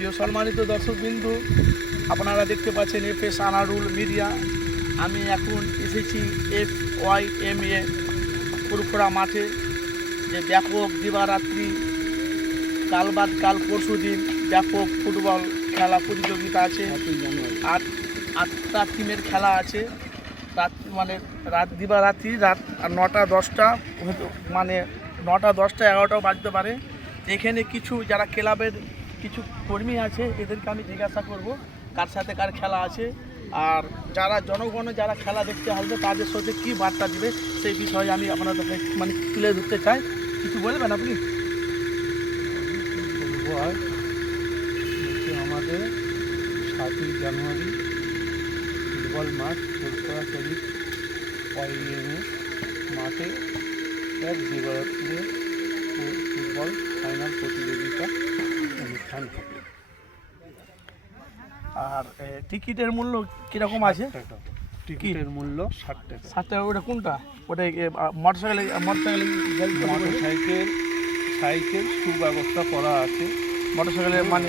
প্রিয় সম্মানিত দর্শকবিন্দু, আপনারা দেখতে পাচ্ছেন FS আনারুল মিডিয়া। আমি এখন এসেছি FYMA পুরপুরা মাঠে, যে ব্যাপক দিবারাত্রি কাল পরশু দিন ব্যাপক ফুটবল খেলা প্রতিযোগিতা আছে। আটটা টিমের খেলা আছে। দিবারাত্রি রাত 9টা 10টা, মানে 9টা 10টা 11টাও বাজতে পারে। এখানে কিছু যারা ক্লাবের কিছু কর্মী আছে, এদেরকে আমি জিজ্ঞাসা করব কার সাথে কার খেলা আছে, আর যারা জনগণ যারা খেলা দেখতে আসবে তাদের সাথে কী বার্তা দিবে সেই বিষয়ে আমি আপনাদের তুলে ধরতে চাই। কিছু বলবেন আপনি? আমাদের 7ই জানুয়ারি ফুটবল মাঠ ফুরফুরা শরীফ YMA মাঠে এক দিবারাত্রির ফুটবল ফাইনাল প্রতিযোগিতা অনুষ্ঠান হবে। আর টিকিটের মূল্য কীরকম আছে? টিকিটের মূল্য 60 টাকা। 60 টাকা। ওটা কোনটা? ওটা সাইকেল সুব্যবস্থা করা আছে। মোটরসাইকেলের মানে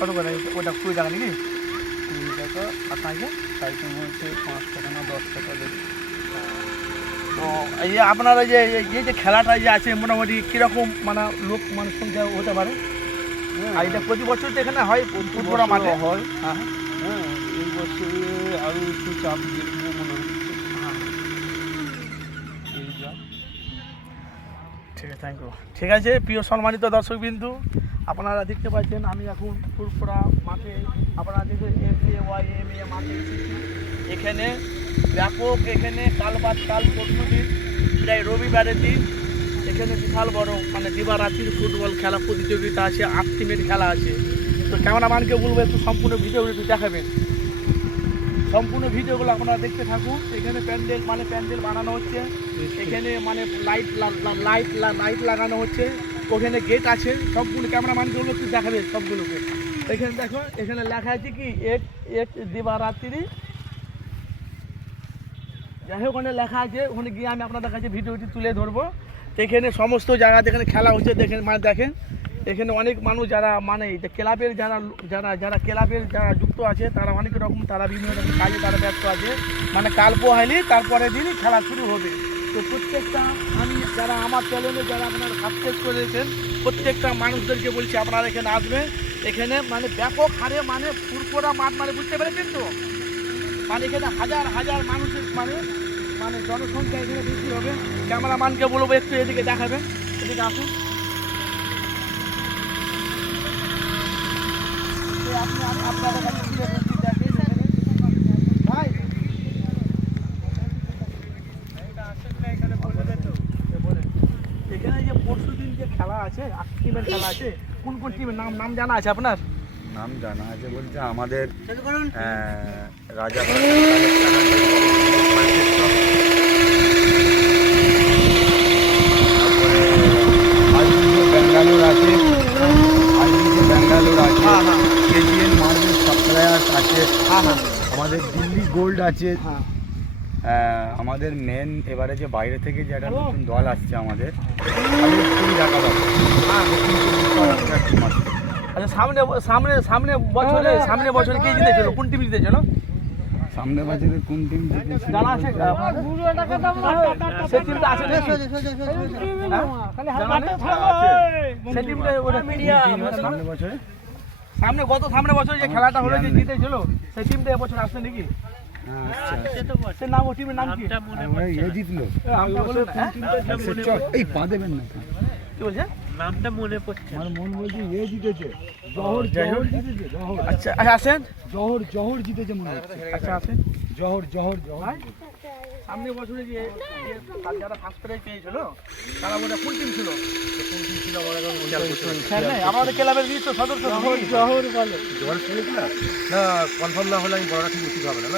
কত করে? ওটা 20 টাকা নাকি? 20 টাকা। আর সাইকেল হচ্ছে 5 টাকা না 10 টাকা দেবে। তো এই যে আপনারা যে খেলাটা যে আছে মোটামুটি কীরকম লোক সংখ্যা হতে পারে? আর এটা প্রতি বছর তো এখানে হয় ফুটবল মাঠে হয়। হ্যাঁ হ্যাঁ, এই বছরে আরও একটু চাপ দেখবো মনে হচ্ছে। এই যা। ঠিক আছে, থ্যাংক ইউ। ঠিক আছে, প্রিয় সম্মানিত দর্শকবিন্দু, আপনারা দেখতে পাচ্ছেন আমি এখন ফুরফুরা মাঠে, আপনারা দেখবেন FYMA মাঠে এসেছি। এখানে ব্যাপক, এখানে কাল পরশু দিন প্রায় রবিবারের দিন এখানে বিশাল বড় দিবারাত্রির ফুটবল খেলা প্রতিযোগিতা আছে। 8 টিমের খেলা আছে। তো ক্যামেরাম্যানকে বলবো একটু সম্পূর্ণ ভিডিওগুলো একটু দেখাবেন। সম্পূর্ণ ভিডিওগুলো আপনারা দেখতে থাকুন। এখানে প্যান্ডেল বানানো হচ্ছে। এখানে লাইট লাগানো হচ্ছে। ওখানে গেট আছে। সম্পূর্ণ ক্যামেরাম্যানকে বলবো একটু দেখাবে সবগুলোকে। এখানে দেখো, এখানে লেখা আছে কি এক দিবারাত্রি, যাই হোক ওখানে লেখা আছে। ওখানে গিয়ে আমি আপনাদের কাছে ভিডিওটি তুলে ধরবো। এখানে সমস্ত জায়গাতে এখানে খেলা হচ্ছে। দেখেন দেখেন এখানে অনেক মানুষ যারা ক্লাবের যারা ক্লাবের যারা যুক্ত আছে, তারা অনেক রকম তারা বিভিন্ন রকম কাজে তারা ব্যস্ত আছে। কাল পোহাইলি তারপরে দিনই খেলা শুরু হবে। তো প্রত্যেকটা আমি যারা আমার চ্যানেলে যারা আপনারা সাবস্ক্রাইব করেছেন প্রত্যেকটা মানুষদেরকে বলছি আপনারা এখানে আসবেন। এখানে ব্যাপক হারে ফুরফুরা মাঠ বুঝতে পেরেছেন তো, এখানে হাজার হাজার মানুষের জনসংখ্যা এখানে বেশি হবে। ক্যামেরাম্যানকে বলবো একটু এদিকে দেখাবেন, এদিকে আসুন। আপনি আপনাদের কাছে ভাই এখানে যে পরশু দিন যে খেলা আছে, 8 টিমের খেলা আছে, কোন টিমের নাম জানা আছে আপনার? নাম জানা আছে বলতে আমাদের রাজা ব্যাঙ্গালোর আছে, KGN মার্বেল সাপ্লায়ার্স আছে, আমাদের দিল্লি গোল্ড আছে। আমাদের মেন এবারে যে বাইরে থেকে যে একটা নতুন দল আসছে আমাদের আচ্ছা, সামনে বছরে কে জিতেছিল? কোন টিম জিতেছিল? সামনে বছরে কোন টিম জানা আছে? সেই টিমটা আছে নাকি? সেই টিমটা ওটা সামনে বছরে সামনে বছরে যে খেলাটা হলো যে জিতেছিল, সেই টিমটা এবছর আসছে নাকি? সে নাম, ও টিমের নাম কি? জিতলো এই পা দেবেন না। কি বলছে? নামটা মনে পড়ছে। আমার মন বলছে জিতেছে, জহর জিতেছে। আচ্ছা আসেন। জহর জিতেছে মনে হচ্ছে। আচ্ছা আসেন। জহর সামনে বছরে যে যারা ফার্স্ট প্রাইজ পেয়েছিল তারা ওটা কোন টিম ছিল? আমাদের ক্লাবের সদস্য জহর বলে। জহর খেলেছিল না, কনফার্ম না হলে আমি বড়টা ঠিক উচিত হবে না।